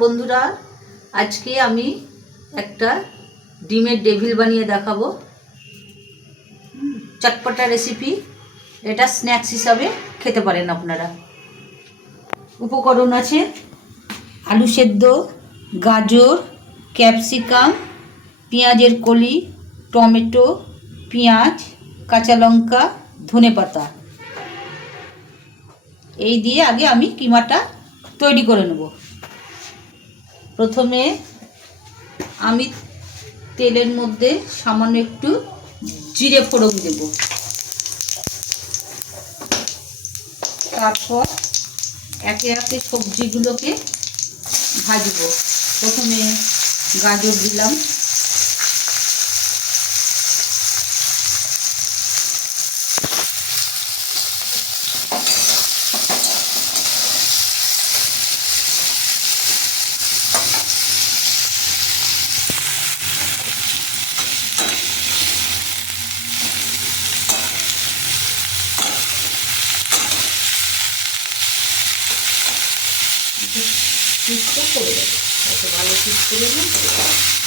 বন্ধুরা, আজকে আমি একটা ডিমের ডেভিল বানিয়ে দেখাবো। চটপটা রেসিপি এটা স্ন্যাক্স হিসাবে খেতে পারেন আপনারা। উপকরণ আছে, আলু সেদ্ধ, গাজর ক্যাপসিকাম পেঁয়াজের কলি, টমেটো, পেঁয়াজ, কাঁচা লঙ্কা, ধনে পাতা। এই দিয়ে আগে আমি কিমাটা তৈরি করে নেব। প্রথমে আমি তেলের মধ্যে সামান্য একটু জিরে ফোড়ন দেব। তারপর একে একে সবজিগুলোকে ভাজব। প্রথমে গাজর দিলাম। করে দেবো। ভালো ঠিক করে নিয়ে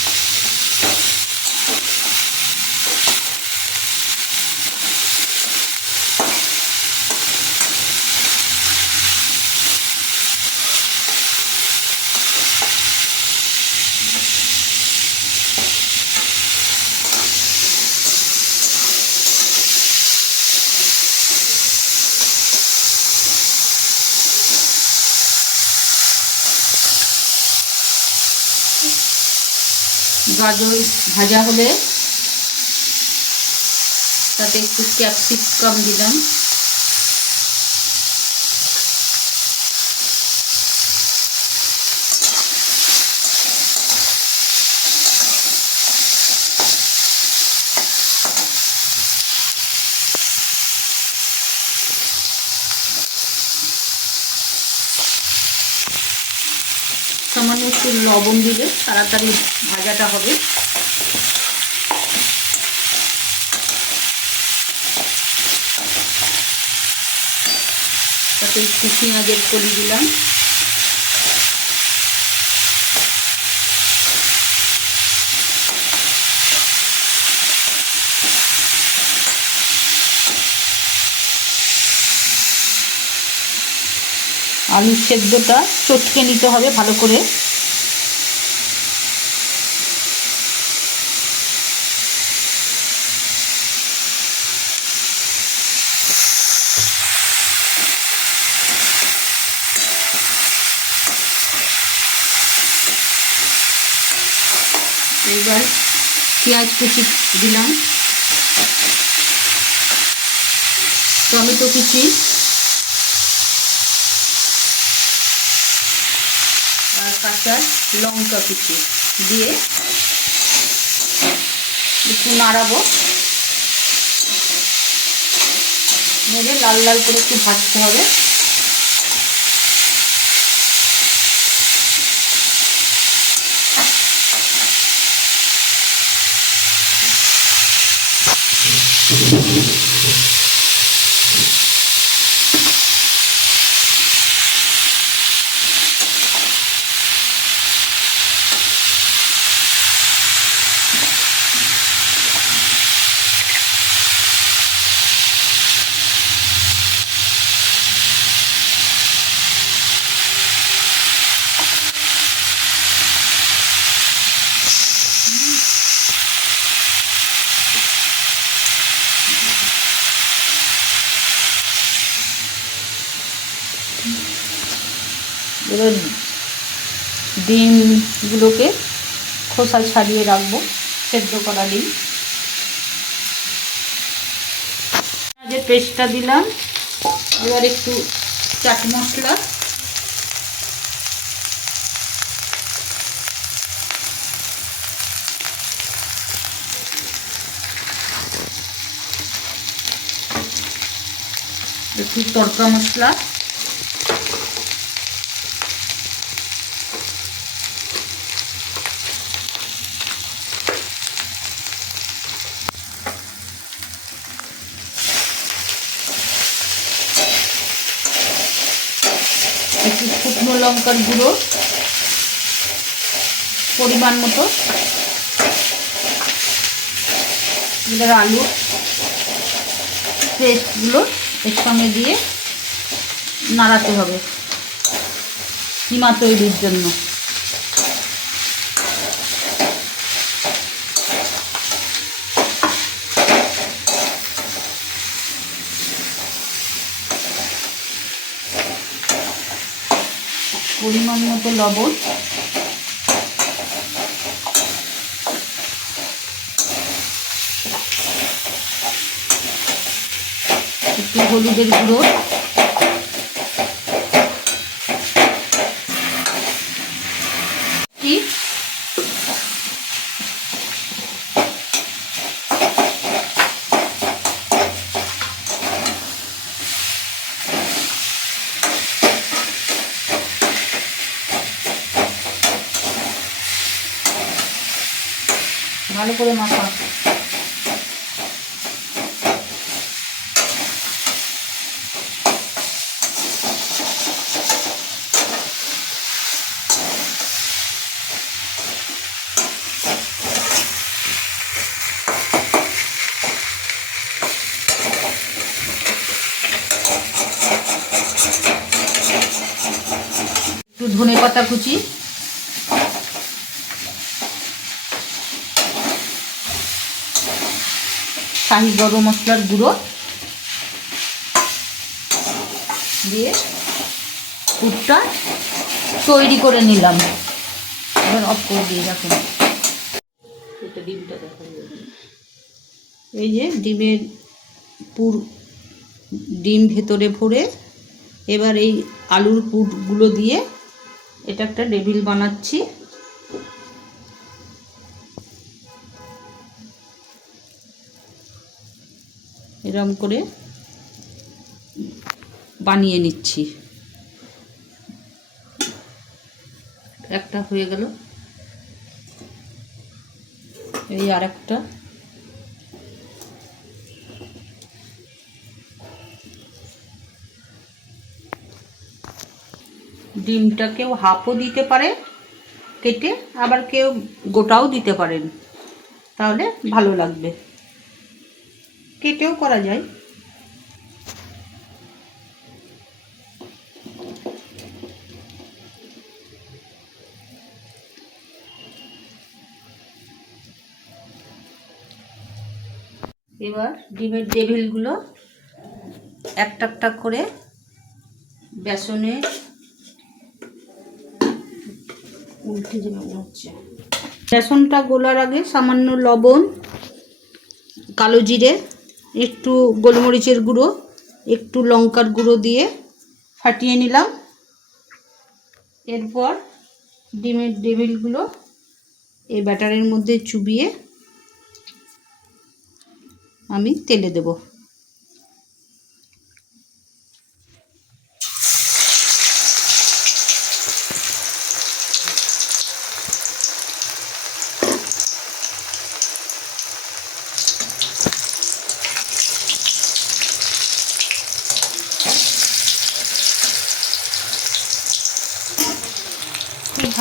গাজর ভাজা হলে তাতে একটু ক্যাপসিকাম দিলাম। সামান্য একটু লবণ দিলে তাড়াতাড়ি ভাজাটা হবে। তাতে একটু পেঁয়াজের কলি দিলাম। আলুর সেদ্ধটা চটকে নিতে হবে ভালো করে। এবার পেঁয়াজ কুচি দিলাম। টমেটো কুচি। কাঁচা লঙ্কা কুচি দিয়ে একটু নাড়াবো। নেড়ে লাল লাল করে একটু ভাজতে হবে। এবার ডিমগুলোকে খোসা ছাড়িয়ে রাখব, সেদ্ধ করা ডিম। যে পেস্টটা দিলাম, এবার একটু চাট মশলা। একটু তড়কা মশলা। লঙ্কার গুঁড়ো পরিমাণ মতো। এবার আলু পেস্টগুলো এর সঙ্গে দিয়ে নাড়াতে হবে। কিমা তৈরির জন্য। পরিমাণ মতো লবণ। একটু হলুদের গুঁড়ো। ভালো করে মাখা। একটু ধনে পাতা কুচি। শাহি গরম মশলার গুঁড়ো দিয়ে পুরটা তৈরি করে নিলাম। এবার অফ করে দিয়ে রাখুন। এই যে ডিমের পুর, ডিম ভেতরে ভরে এবার এই আলুর পুরগুলো দিয়ে এটা একটা টেবিল বানাচ্ছি। এরম করে বানিয়ে নিচ্ছি। একটা হয়ে গেল। এই আর একটা। ডিমটা কেউ হাফও দিতে পারে, কেটে আবার কেউ গোটাও দিতে পারেন। তাহলে ভালো লাগবে। কেটেও করা যায়। এবার ডিমের টেবিলগুলো একটা একটা করে বেসনে উল্টে যাবে হচ্ছে। বেসনটা গোলার আগে সামান্য লবণ, কালো জিরে একটু গোলমরিচের গুঁড়ো, একটু লঙ্কার গুঁড়ো দিয়ে ফাটিয়ে নিলাম। এরপর ডিমের ডেভিলগুলো এই ব্যাটারের মধ্যে চুবিয়ে আমি তেলে দেব।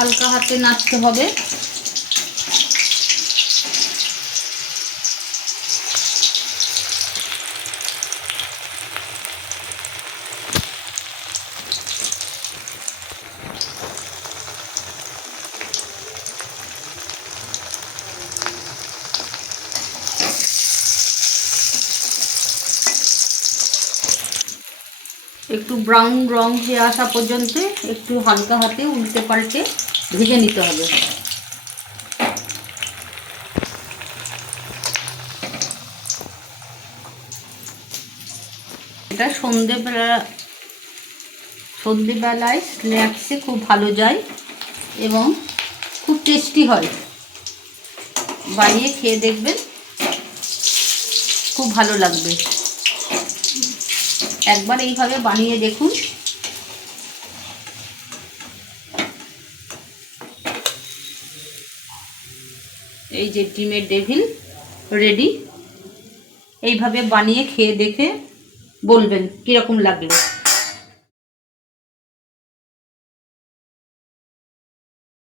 হালকা হাতে নাড়তে হবে। একটু ব্রাউন রং হয়ে আসা পর্যন্ত একটু হালকা হাতে উল্টে পাল্টে ভেজে নিতে হবে। এটা সন্ধেবেলা, সন্ধেবেলায় স্ন্যাক্সে খুব ভালো যায় এবং খুব টেস্টি হয়। বানিয়ে খেয়ে দেখবেন খুব ভালো লাগবে। একবার এইভাবে বানিয়ে দেখুন। এই যে ডিমের ডেভিল রেডি। এইভাবে বানিয়ে খেয়ে দেখে বলবেন কীরকম লাগল।